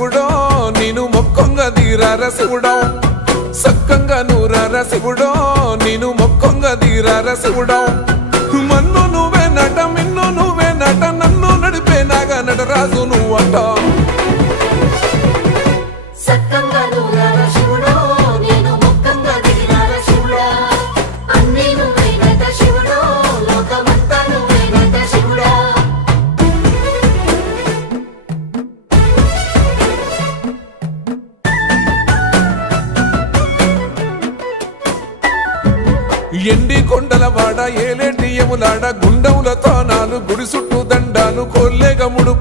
శివుడో నేను మొక్కంగా తీరార శివుడో సక్కంగా నూరార శివుడో నేను మొక్కంగా తీరార శివుడో మన్ను నువ్వే నట మిన్ను నువ్వే నట నన్ను నడిపే నాగా నటరాజు నువ్వట ఎండి కొండలవాడ ఏలేటి యములాడ గుండములతో నాలు గుడి చుట్టూ దండాలు కొల్లేగముడు